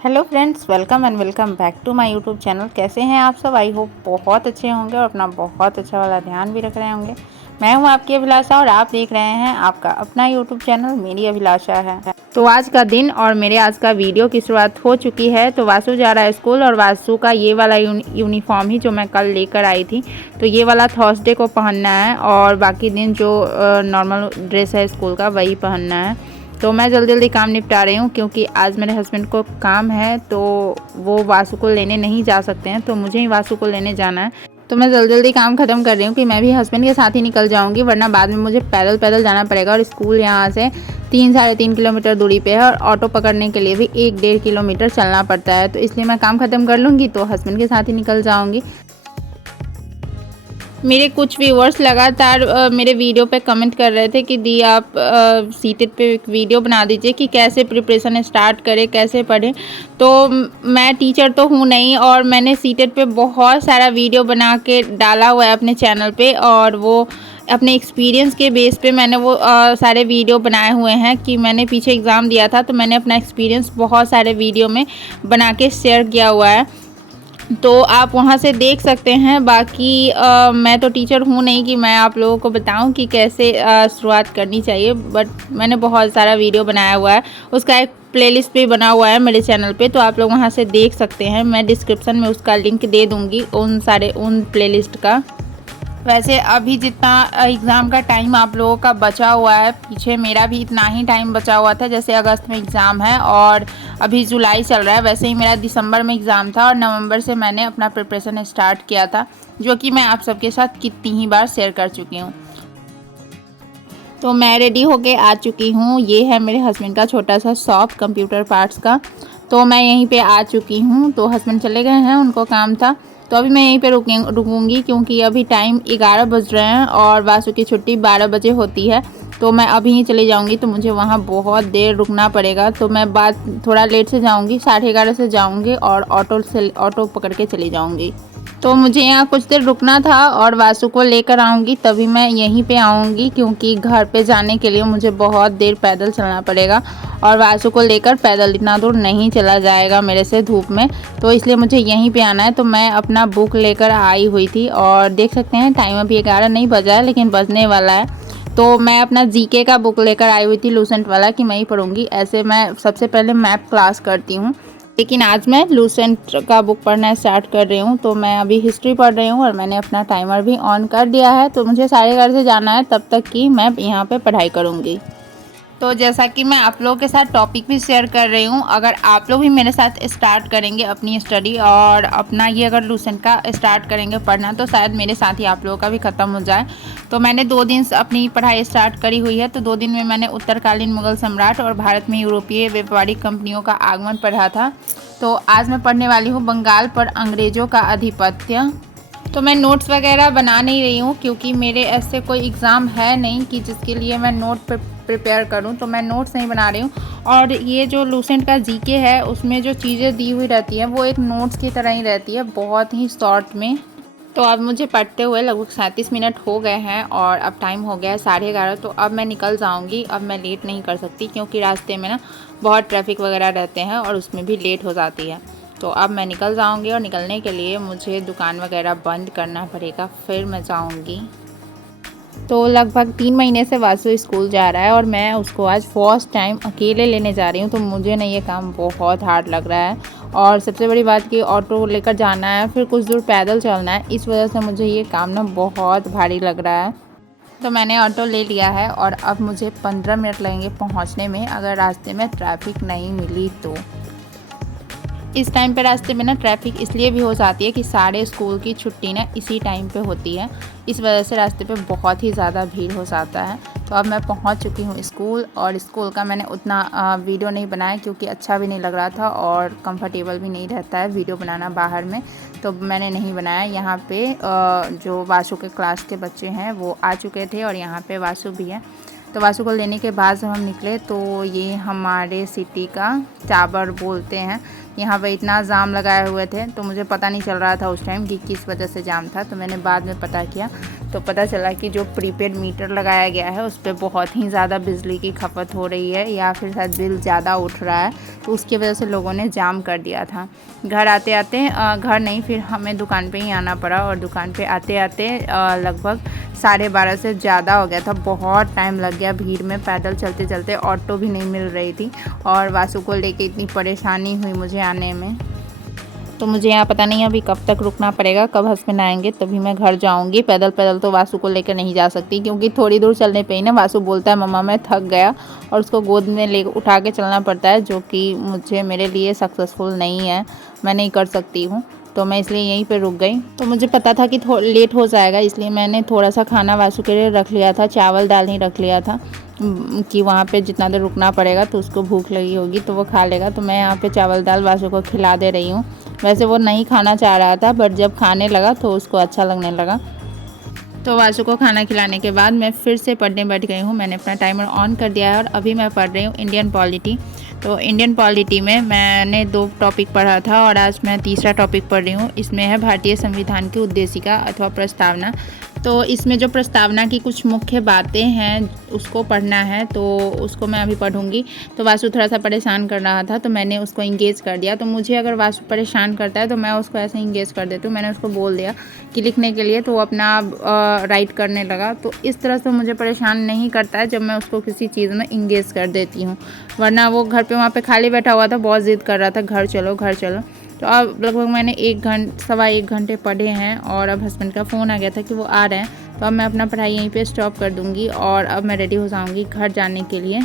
Hello friends, welcome and welcome back to my YouTube channel. कैसे हैं आप सब? आई होप बहुत अच्छे होंगे और अपना बहुत अच्छा वाला ध्यान भी रख रहे होंगे। मैं हूं आपकी अभिलाषा और आप देख रहे हैं आपका अपना यूट्यूब चैनल मेरी अभिलाषा है। तो आज का दिन और मेरे आज का वीडियो की शुरुआत हो चुकी है। तो वासु जा रहा है स्कूल और वासु का ये वाला यूनिफॉर्म ही जो मैं कल लेकर आई थी, तो ये वाला थर्सडे को पहनना है और बाकी दिन जो नॉर्मल ड्रेस है स्कूल का वही पहनना है। तो मैं जल्दी जल्दी काम निपटा रही हूँ क्योंकि आज मेरे हस्बैंड को काम है, तो वो वासु को लेने नहीं जा सकते हैं, तो मुझे ही वासु को लेने जाना है। तो मैं जल्दी जल्दी काम ख़त्म कर रही हूँ कि मैं भी हस्बैंड के साथ ही निकल जाऊँगी, वरना बाद में मुझे पैदल पैदल जाना पड़ेगा। और स्कूल यहाँ से 3-3.5 किलोमीटर दूरी पे है और ऑटो पकड़ने के लिए भी 1-1.5 किलोमीटर चलना पड़ता है। तो इसलिए मैं काम ख़त्म कर लूँगी तो हस्बैंड के साथ ही निकल जाऊँगी। मेरे कुछ व्यूअर्स लगातार मेरे वीडियो पे कमेंट कर रहे थे कि दी आप सीटेड पे एक वीडियो बना दीजिए कि कैसे प्रिपरेशन स्टार्ट करें, कैसे पढ़ें। तो मैं टीचर तो हूँ नहीं और मैंने सीटेड पे बहुत सारा वीडियो बना के डाला हुआ है अपने चैनल पे, और वो अपने एक्सपीरियंस के बेस पे मैंने वो सारे वीडियो बनाए हुए हैं कि मैंने पीछे एग्ज़ाम दिया था, तो मैंने अपना एक्सपीरियंस बहुत सारे वीडियो में बना के शेयर किया हुआ है, तो आप वहाँ से देख सकते हैं। बाकी मैं तो टीचर हूँ नहीं कि मैं आप लोगों को बताऊँ कि कैसे शुरुआत करनी चाहिए, बट मैंने बहुत सारा वीडियो बनाया हुआ है, उसका एक प्लेलिस्ट भी बना हुआ है मेरे चैनल पे, तो आप लोग वहाँ से देख सकते हैं। मैं डिस्क्रिप्शन में उसका लिंक दे दूँगी उन प्लेलिस्ट का। वैसे अभी जितना एग्ज़ाम का टाइम आप लोगों का बचा हुआ है, पीछे मेरा भी इतना ही टाइम बचा हुआ था। जैसे अगस्त में एग्ज़ाम है और अभी जुलाई चल रहा है, वैसे ही मेरा दिसंबर में एग्ज़ाम था और नवंबर से मैंने अपना प्रिपरेशन स्टार्ट किया था, जो कि मैं आप सबके साथ कितनी ही बार शेयर कर चुकी हूँ। तो मैं रेडी होके आ चुकी हूँ। ये है मेरे हस्बैंड का छोटा सा शॉप कंप्यूटर पार्ट्स का, तो मैं यहीं पे आ चुकी हूँ। तो हस्बैंड चले गए हैं, उनको काम था, तो अभी मैं यहीं पे रुकूंगी क्योंकि अभी टाइम 11 बज रहे हैं और वासु की छुट्टी 12 बजे होती है। तो मैं अभी ही चली जाऊंगी, तो मुझे वहाँ बहुत देर रुकना पड़ेगा। तो मैं बाद थोड़ा लेट से जाऊंगी, 11:30 से जाऊंगी और ऑटो पकड़ के चली जाऊंगी। तो मुझे यहाँ कुछ देर रुकना था और वासु को लेकर आऊँगी तभी मैं यहीं पे आऊँगी, क्योंकि घर पे जाने के लिए मुझे बहुत देर पैदल चलना पड़ेगा और वासु को लेकर पैदल इतना दूर नहीं चला जाएगा मेरे से धूप में, तो इसलिए मुझे यहीं पे आना है। तो मैं अपना बुक लेकर आई हुई थी और देख सकते हैं टाइम अभी 11 नहीं बजा है, लेकिन बजने वाला है। तो मैं अपना जीके का बुक लेकर आई हुई थी, लूसेंट वाला, कि मैं ही पढ़ूँगी। ऐसे मैं सबसे पहले मैप क्लास करती हूँ, लेकिन आज मैं लूसेंट का बुक पढ़ना स्टार्ट कर रही हूँ। तो मैं अभी हिस्ट्री पढ़ रही हूँ और मैंने अपना टाइमर भी ऑन कर दिया है, तो मुझे 11:30 से जाना है, तब तक कि मैं यहाँ पे पढ़ाई करूँगी। तो जैसा कि मैं आप लोगों के साथ टॉपिक भी शेयर कर रही हूँ, अगर आप लोग भी मेरे साथ स्टार्ट करेंगे अपनी स्टडी और अपना ये अगर लूसेंट का स्टार्ट करेंगे पढ़ना, तो शायद मेरे साथ ही आप लोगों का भी ख़त्म हो जाए। तो मैंने 2 दिन से अपनी पढ़ाई स्टार्ट करी हुई है। तो 2 दिन में मैंने उत्तरकालीन मुगल सम्राट और भारत में यूरोपीय व्यापारिक कंपनियों का आगमन पढ़ा था। तो आज मैं पढ़ने वाली हूँ बंगाल पर अंग्रेज़ों का आधिपत्य। तो मैं नोट्स वगैरह बना नहीं रही हूँ क्योंकि मेरे ऐसे कोई एग्ज़ाम है नहीं कि जिसके लिए मैं नोट प्रिपेयर करूँ, तो मैं नोट्स नहीं बना रही हूँ। और ये जो लूसेंट का जीके है उसमें जो चीज़ें दी हुई रहती हैं वो एक नोट्स की तरह ही रहती है, बहुत ही शॉर्ट में। तो अब मुझे पढ़ते हुए लगभग 37 मिनट हो गए हैं और अब टाइम हो गया है 11:30। तो अब मैं निकल जाऊंगी, अब मैं लेट नहीं कर सकती क्योंकि रास्ते में ना बहुत ट्रैफिक वगैरह रहते हैं और उसमें भी लेट हो जाती है। तो अब मैं निकल जाऊंगी और निकलने के लिए मुझे दुकान वगैरह बंद करना पड़ेगा, फिर मैं जाऊंगी। तो लगभग 3 महीने से वासु स्कूल जा रहा है और मैं उसको आज फर्स्ट टाइम अकेले लेने जा रही हूँ। तो मुझे ना ये काम बहुत हार्ड लग रहा है, और सबसे बड़ी बात कि ऑटो लेकर जाना है, फिर कुछ दूर पैदल चलना है, इस वजह से मुझे ये काम ना बहुत भारी लग रहा है। तो मैंने ऑटो ले लिया है और अब मुझे 15 मिनट लगेंगे पहुँचने में, अगर रास्ते में ट्रैफिक नहीं मिली तो। इस टाइम पे रास्ते में ना ट्रैफिक इसलिए भी हो जाती है कि सारे स्कूल की छुट्टी ना इसी टाइम पे होती है, इस वजह से रास्ते पे बहुत ही ज़्यादा भीड़ हो जाता है। तो अब मैं पहुंच चुकी हूँ स्कूल, और स्कूल का मैंने उतना वीडियो नहीं बनाया क्योंकि अच्छा भी नहीं लग रहा था और कंफर्टेबल भी नहीं रहता है वीडियो बनाना बाहर में, तो मैंने नहीं बनाया। यहाँ पे जो वासु के क्लास के बच्चे हैं वो आ चुके थे और यहाँ पे वासु भी है। तो वासु को लेने के बाद जब हम निकले तो ये हमारे सिटी का टावर बोलते हैं, यहाँ पे इतना जाम लगाए हुए थे, तो मुझे पता नहीं चल रहा था उस टाइम कि किस वजह से जाम था। तो मैंने बाद में पता किया तो पता चला कि जो प्रीपेड मीटर लगाया गया है उस पर बहुत ही ज़्यादा बिजली की खपत हो रही है, या फिर शायद बिल ज़्यादा उठ रहा है, तो उसकी वजह से लोगों ने जाम कर दिया था। घर आते आते घर नहीं, फिर हमें दुकान पे ही आना पड़ा, और दुकान पे आते आते लगभग 12:30 से ज़्यादा हो गया था। बहुत टाइम लग गया भीड़ में, पैदल चलते चलते, ऑटो भी नहीं मिल रही थी, और वासु को लेके इतनी परेशानी हुई मुझे आने में। तो मुझे यहाँ पता नहीं अभी कब तक रुकना पड़ेगा, कब हस्बैंड आएंगे तभी मैं घर जाऊँगी। पैदल पैदल तो वासु को लेकर नहीं जा सकती, क्योंकि थोड़ी दूर चलने पे ही ना वासु बोलता है मम्मा मैं थक गया, और उसको गोद में ले उठा के चलना पड़ता है, जो कि मेरे लिए सक्सेसफुल नहीं है, मैं नहीं कर सकती हूँ। तो मैं इसलिए यहीं पे रुक गई। तो मुझे पता था कि लेट हो जाएगा, इसलिए मैंने थोड़ा सा खाना वासु के लिए रख लिया था, चावल दाल नहीं रख लिया था कि वहाँ पे जितना देर रुकना पड़ेगा तो उसको भूख लगी होगी तो वो खा लेगा। तो मैं यहाँ पे चावल दाल वासु को खिला दे रही हूँ। वैसे वो नहीं खाना चाह रहा था, बट जब खाने लगा तो उसको अच्छा लगने लगा। तो वासु को खाना खिलाने के बाद मैं फिर से पढ़ने बैठ गई हूँ। मैंने अपना टाइमर ऑन कर दिया है और अभी मैं पढ़ रही हूँ इंडियन पॉलिटी। तो इंडियन पॉलिटी में मैंने 2 टॉपिक पढ़ा था और आज मैं तीसरा टॉपिक पढ़ रही हूँ। इसमें है भारतीय संविधान की उद्देशिका अथवा प्रस्तावना। तो इसमें जो प्रस्तावना की कुछ मुख्य बातें हैं उसको पढ़ना है, तो उसको मैं अभी पढ़ूंगी। तो वासु थोड़ा सा परेशान कर रहा था तो मैंने उसको इंगेज कर दिया। तो मुझे अगर वासु परेशान करता है तो मैं उसको ऐसे इंगेज कर देती हूँ। मैंने उसको बोल दिया कि लिखने के लिए, तो वो अपना राइट करने लगा। तो इस तरह से मुझे परेशान नहीं करता है जब मैं उसको किसी चीज़ में इंगेज कर देती हूँ, वरना वो घर पर वहाँ पर खाली बैठा हुआ था, बहुत ज़िद कर रहा था घर चलो घर चलो। तो अब लगभग मैंने 1 घंटे पढ़े हैं, और अब हस्बैंड का फ़ोन आ गया था कि वो आ रहे हैं। तो अब मैं अपना पढ़ाई यहीं पे स्टॉप कर दूँगी और अब मैं रेडी हो जाऊँगी घर जाने के लिए।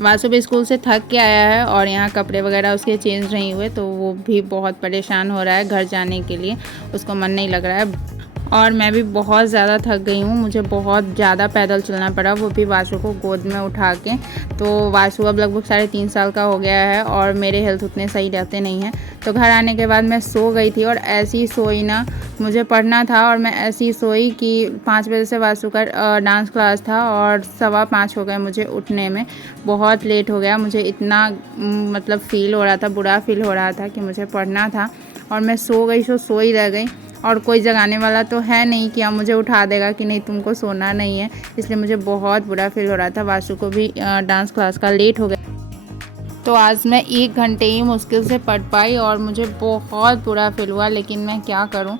वासु भी स्कूल से थक के आया है और यहाँ कपड़े वगैरह उसके चेंज नहीं हुए, तो वो भी बहुत परेशान हो रहा है घर जाने के लिए, उसको मन नहीं लग रहा है। और मैं भी बहुत ज़्यादा थक गई हूँ, मुझे बहुत ज़्यादा पैदल चलना पड़ा, वो भी वासु को गोद में उठा के। तो वासु अब लगभग 3.5 साल का हो गया है और मेरे हेल्थ उतने सही रहते नहीं हैं। तो घर आने के बाद मैं सो गई थी, और ऐसी सोई ना, मुझे पढ़ना था और मैं ऐसी सोई कि 5 बजे से वासु का डांस क्लास था और 5:15 हो गए मुझे उठने में। बहुत लेट हो गया, मुझे इतना मतलब फ़ील हो रहा था, बुरा फील हो रहा था कि मुझे पढ़ना था, और मैं सो गई, सो ही रह गई। और कोई जगाने वाला तो है नहीं कि अब मुझे उठा देगा कि नहीं तुमको सोना नहीं है, इसलिए मुझे बहुत बुरा फील हो रहा था। वासु को भी डांस क्लास का लेट हो गया, तो आज मैं 1 घंटे ही मुश्किल से पढ़ पाई और मुझे बहुत बुरा फील हुआ। लेकिन मैं क्या करूं,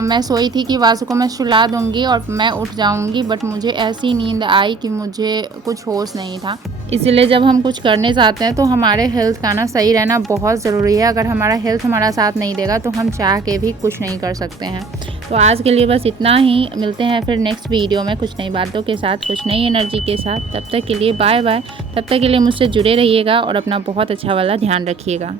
मैं सोई थी कि वासु को मैं सुला दूंगी और मैं उठ जाऊंगी, बट मुझे ऐसी नींद आई कि मुझे कुछ होश नहीं था। इसीलिए जब हम कुछ करने जाते हैं तो हमारे हेल्थ का ना सही रहना बहुत ज़रूरी है। अगर हमारा हेल्थ हमारा साथ नहीं देगा तो हम चाह के भी कुछ नहीं कर सकते हैं। तो आज के लिए बस इतना ही, मिलते हैं फिर नेक्स्ट वीडियो में कुछ नई बातों के साथ, कुछ नई एनर्जी के साथ। तब तक के लिए बाय बाय। तब तक के लिए मुझसे जुड़े रहिएगा और अपना बहुत अच्छा वाला ध्यान रखिएगा।